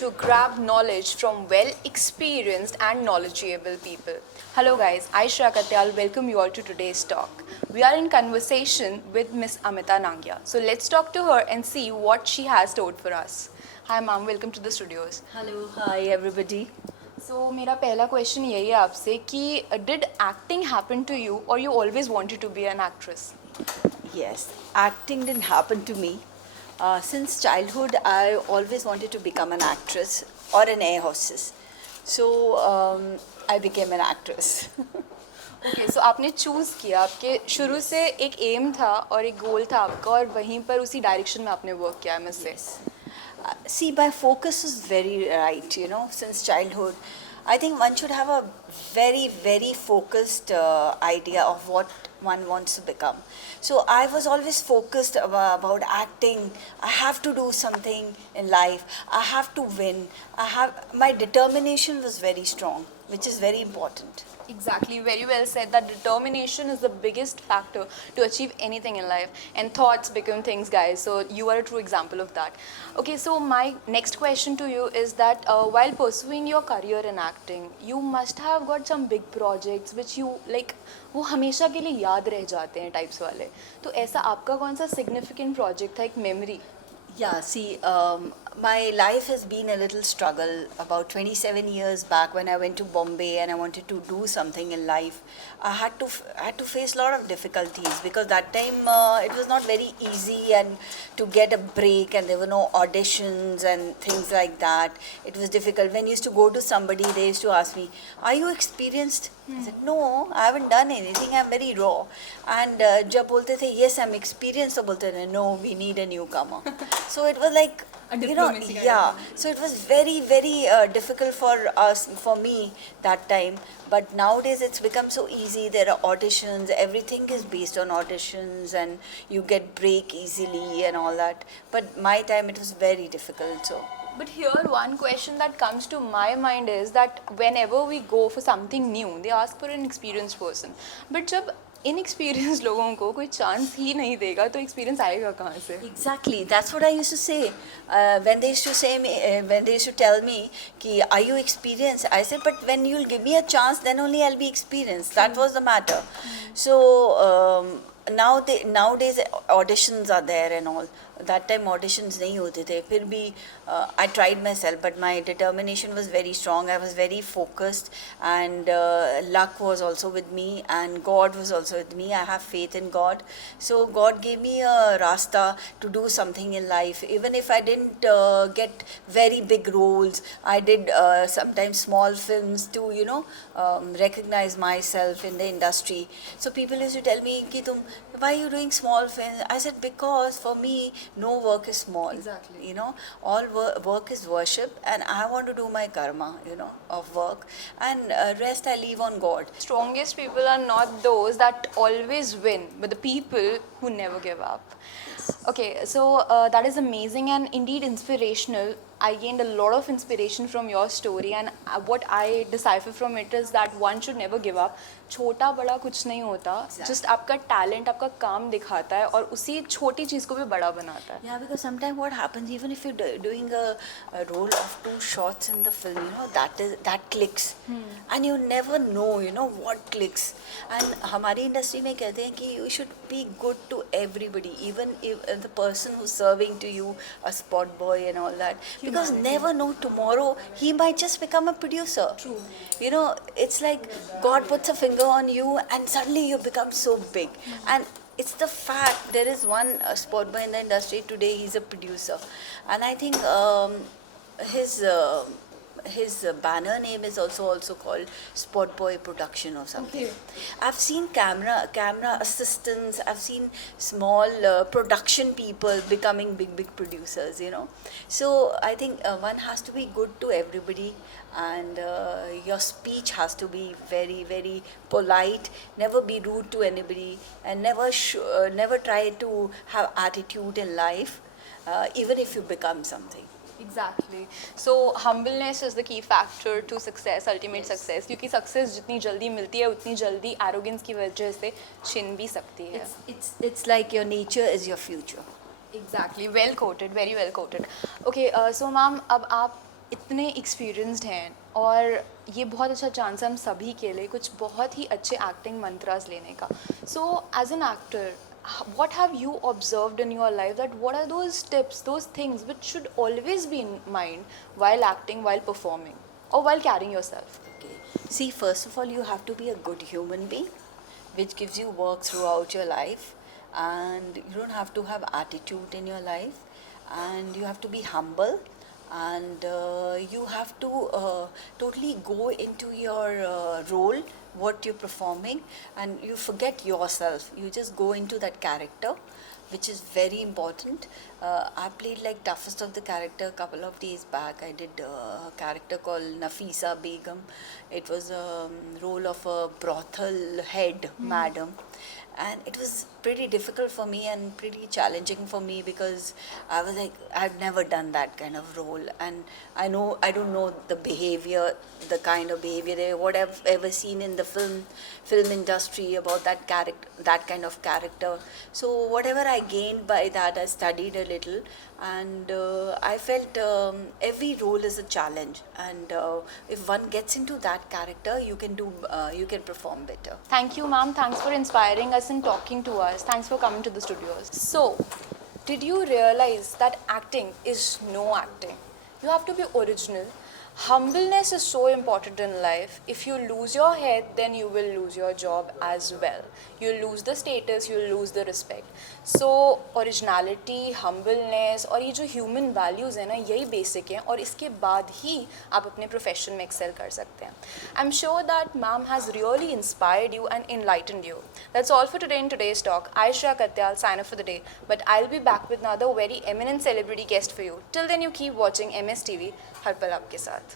to grab knowledge from well experienced and knowledgeable people. Hello guys, I Shreya Katyal welcome you all to today's talk. We are in conversation with Miss Amita Nangia. So let's talk to her and see what she has told for us. Hi ma'am, welcome to the studios. Hello, hi everybody. So मेरा पहला question यही है आपसे कि did acting happen to you or you always wanted to be an actress? Yes, acting didn't happen to me. Since childhood, I always wanted to become an actress or an air hostess. So I became an actress. Okay so आपने choose किया, आपके शुरू से एक M था और एक गोल था आपका और वहीं पर उसी डायरेक्शन में आपने वर्क किया है मुझसे. See, my focus was very right, since childhood. I think one should have a very, very focused idea of what one wants to become. So I was always focused about acting. I have to do something in life. I have to win. My determination was very strong, which is very important. Exactly, very well said. That determination is the biggest factor to achieve anything in life, and thoughts become things, guys. So you are a true example of that. Okay, so my next question to you is that while pursuing your career in acting, you must have got some big projects which you like, वो हमेशा के लिए याद रह जाते हैं types वाले. तो ऐसा आपका कौन सा significant project था, एक memory? Yeah, see, my life has been a little struggle. About 27 years back, when I went to Bombay and I wanted to do something in life, I had to face a lot of difficulties because that time it was not very easy and to get a break, and there were no auditions and things like that. It was difficult. When I used to go to somebody, they used to ask me, "Are you experienced?" I said, "No, I haven't done anything. I'm very raw." And जब बोलते थे, "Yes, I'm experienced," तो बोलते थे, "No, we need a newcomer." So it was like, yeah. So it was very, very difficult for me that time. But nowadays it's become so easy. There are auditions. Everything is based on auditions, and you get break easily and all that. But my time it was very difficult. So. But here one question that comes to my mind is that whenever we go for something new, they ask for an experienced person. But जब inexperienced लोगों को कोई chance ही नहीं देगा तो experience आएगा कहाँ से? Exactly, that's what I used to say. When they used to say me, when they used to tell me, "Ki, are you experienced?" I said, "But when you'll give me a chance, then only I'll be experienced." That was the matter. So nowadays auditions are there and all. That time auditions नहीं होते थे. फिर भी I tried myself, but my determination was very strong. I was very focused, and luck was also with me, and God was also with me. I have faith in God. So God gave me a rasta to do something in life. Even if I didn't get very big roles, I did sometimes small films to recognize myself in the industry. So people used to tell me कि why are you doing small films? I said, because for me no work is small. Exactly. All work is worship, and I want to do my karma of work, and rest I leave on God. Strongest people are not those that always win, but the people who never give up. Okay, so that is amazing and indeed inspirational. I gained a lot of inspiration from your story, and what I decipher from it is that one should never give up. छोटा बड़ा कुछ नहीं होता, just आपका talent, आपका काम दिखाता है और उसी छोटी चीज़ को भी बड़ा बनाता है. Yeah, because sometimes what happens, even if you're doing a role of 2 shots in the film, that clicks, and you never know what clicks. And हमारी industry में कहते हैं कि you should be good to everybody, even if the person who's serving to you, a spot boy and all that, because never know, tomorrow he might just become a producer. True. It's like God puts a finger on you and suddenly you become so big. And it's the fact, there is one spot boy in the industry today, he's a producer, and I think his banner name is also called Spot Boy Production or something. Okay. I've seen camera assistants, I've seen small production people becoming big producers. So I think one has to be good to everybody, and your speech has to be very, very polite. Never be rude to anybody, and never try to have attitude in life, even if you become something. Exactly. So humbleness is the key factor to success, ultimate success. क्योंकि success जितनी जल्दी मिलती है उतनी जल्दी arrogance की वजह से छिन भी सकती है. It's like your nature is your future. Exactly. Well quoted. Very well quoted. Okay. So ma'am, अब आप इतने एक्सपीरियंस्ड हैं और ये बहुत अच्छा चांस है हम सभी के लिए कुछ बहुत ही अच्छे एक्टिंग मंत्रास लेने का. So as an actor, what have you observed in your life, that what are those tips, those things which should always be in mind while acting, while performing, or while carrying yourself? Okay. See, first of all, you have to be a good human being, which gives you work throughout your life, and you don't have to have attitude in your life, and you have to be humble, and you have to totally go into your role, what you're performing, and you forget yourself. You just go into that character, which is very important. I played like toughest of the character a couple of days back. I did a character called Nafisa Begum. It was a role of a brothel head madam, and it was pretty difficult for me and pretty challenging for me because I was like, I've never done that kind of role, and I don't know the behavior, the kind of behavior what I've ever seen in the film industry about that character, that kind of character. So whatever I gained by that, I studied a little, and I felt every role is a challenge, and if one gets into that character, you can perform better. Thank you, ma'am. Thanks for inspiring us and talking to us. Thanks for coming to the studios. So, did you realize that acting is no acting? You have to be original. Humbleness is so important in life. If you lose your head, then you will lose your job as well. You'll lose the status, you'll lose the respect. So, originality, humbleness और ये जो human values है ना, यही basic हैं और इसके बाद ही आप अपने profession में excel कर सकते हैं. I'm sure that ma'am has really inspired you and enlightened you. That's all for today in today's talk. I, Shreya Katyal, sign off for the day. But I'll be back with another very eminent celebrity guest for you. Till then, you keep watching MS TV. हर पल आपके साथ.